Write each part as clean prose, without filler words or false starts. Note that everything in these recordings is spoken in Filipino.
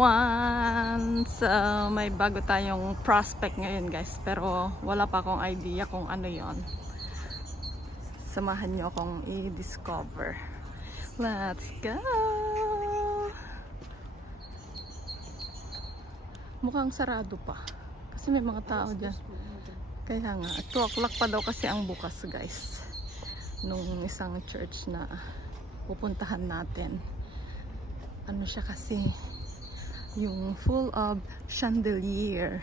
everyone! So, may bago tayong prospect ngayon guys, pero wala pa akong idea kung ano yon. Samahan nyo akong i-discover. Let's go! Mukhang sarado pa kasi may mga tao dyan. Kaya nga, 2 o'clock pa daw kasi ang bukas guys, nung isang church na pupuntahan natin. Ano siya kasi, yung full of chandelier.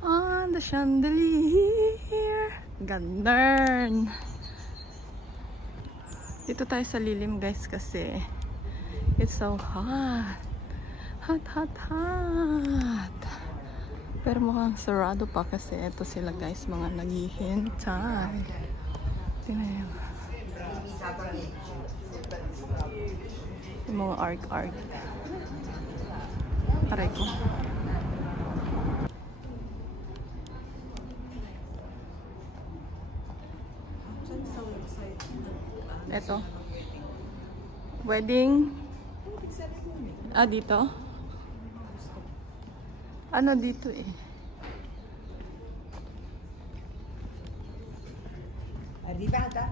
On the chandelier. Ganun. Dito tayo sa lilim guys kasi it's so hot. Hot, hot, hot. Pero mukhang sarado pa kasi ito sila guys, mga naghihintay. Tingnan nyo. Yung mga arc-arc. Aray ko. Ito. Wedding. Ah, dito? Ano dito eh? Arrivata?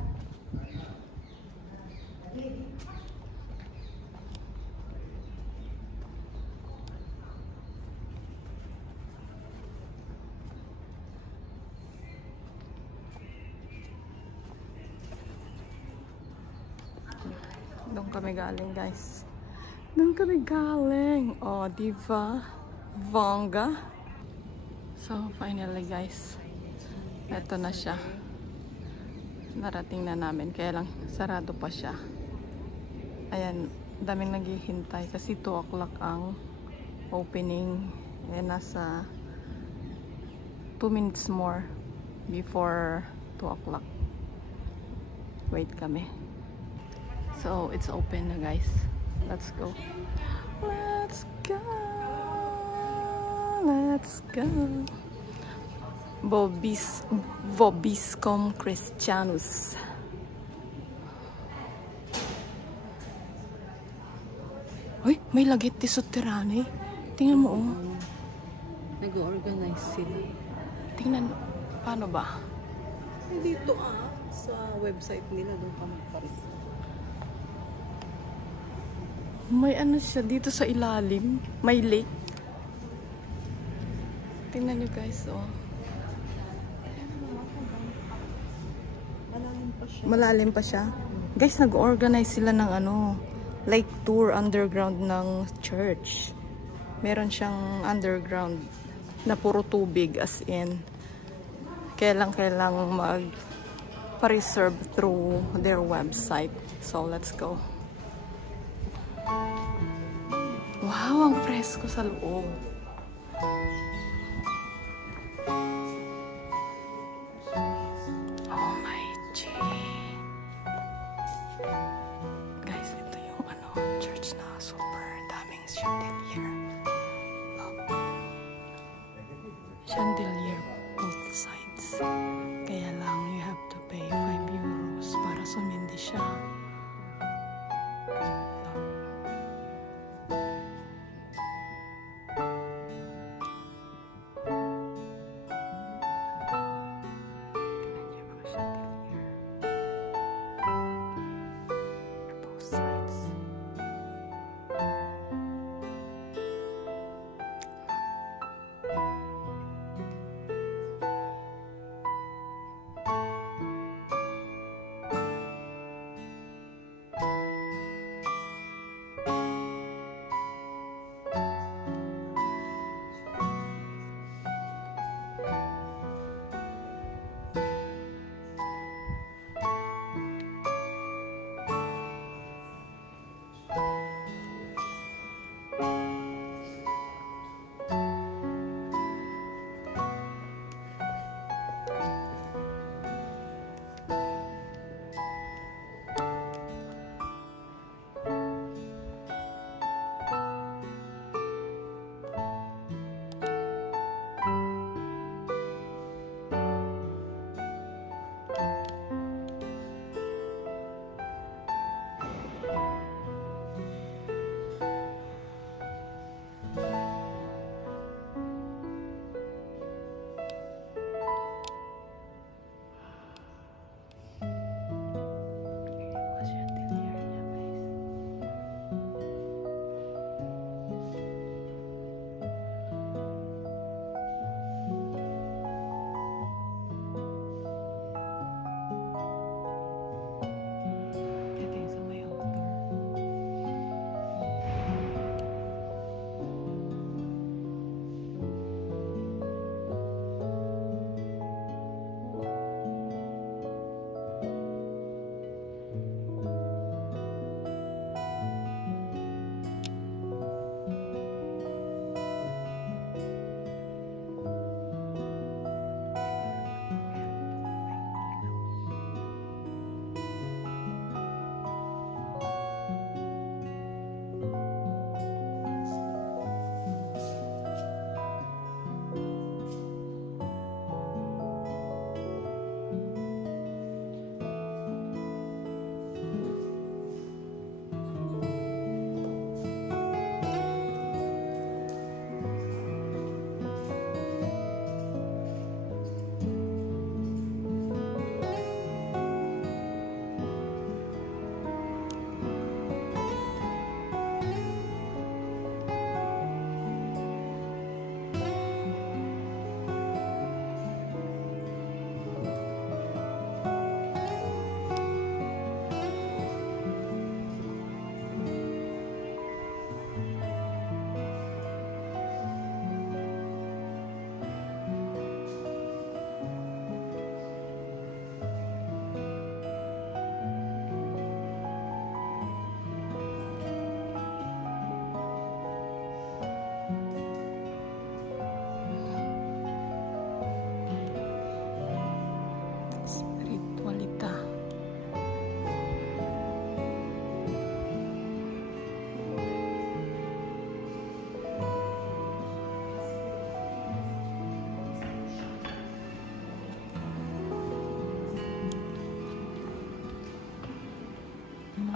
Doon kami galing guys. Doon kami galing. Oh, diva. Vonga. So, finally guys. Ito na siya. Narating na namin. Kaya lang, sarado pa siya. Ayan, daming naghihintay. Kasi 2 o'clock ang opening. Ayan, nasa 2 minutes more before 2 o'clock. Wait kami. So, it's open na guys. Let's go. Let's go. Let's go. Vobiscum Christianus. Uy, may lagit di soterrane. Tingnan mo oh. Nag-organize sila. Tingnan, paano ba? Dito sa website nila doon pa magparis. May ano siya dito sa ilalim. May lake. Tingnan nyo guys, oh. Malalim pa siya. Guys, nag-organize sila ng ano, lake tour underground ng church. Meron siyang underground na puro tubig as in. Kailang mag-reserve through their website. So, let's go. Wow, ang presko sa loob. Oh my G. Guys, ito yung ano, church na super daming chandelier. Look. Chandelier both sides. Kaya lang, you have to pay 5 euros para sumindi siya.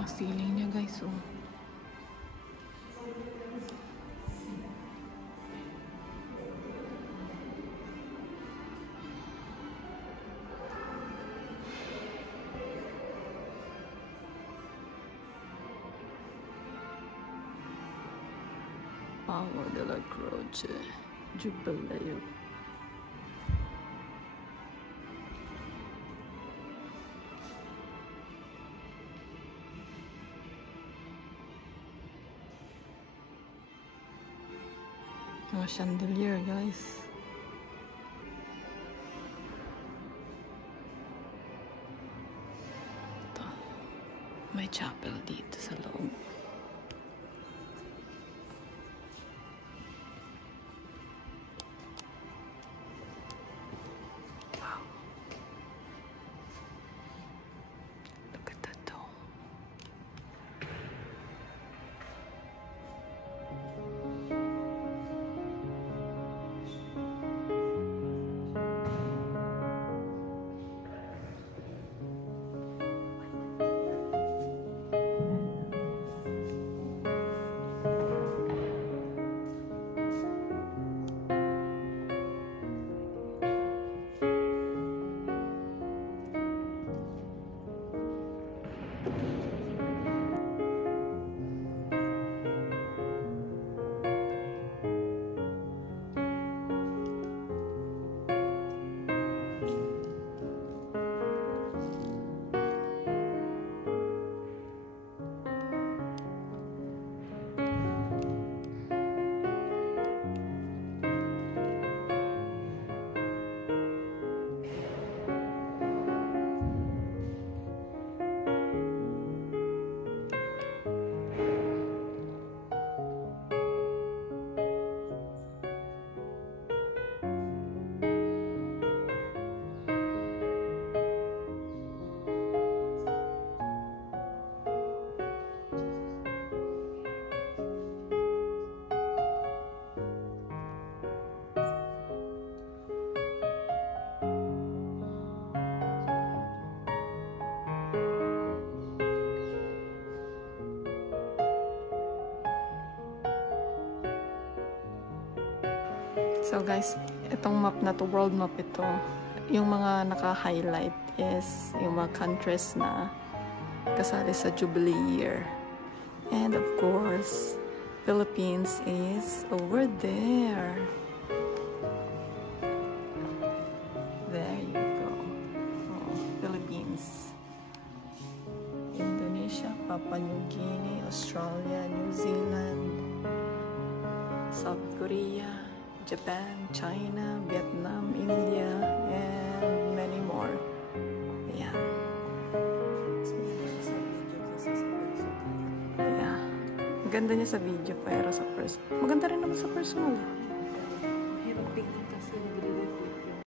ceiling niya guys. Oh. Power de la Croce, Jubileo. Mga chandelier guys. Ito. May chapel dito sa loob. Wow. Look at that dome. So guys, itong map na to, world map ito, yung mga naka-highlight is yung mga countries na kasali sa Jubilee year. And of course, Philippines is over there. There you go. Oh, Philippines. Indonesia, Papua New Guinea, Australia, New Zealand, South Korea, Japan, China, Vietnam, India, and many more. Yeah. Yeah. Maganda niya sa video pero sa maganda rin naman sa personal.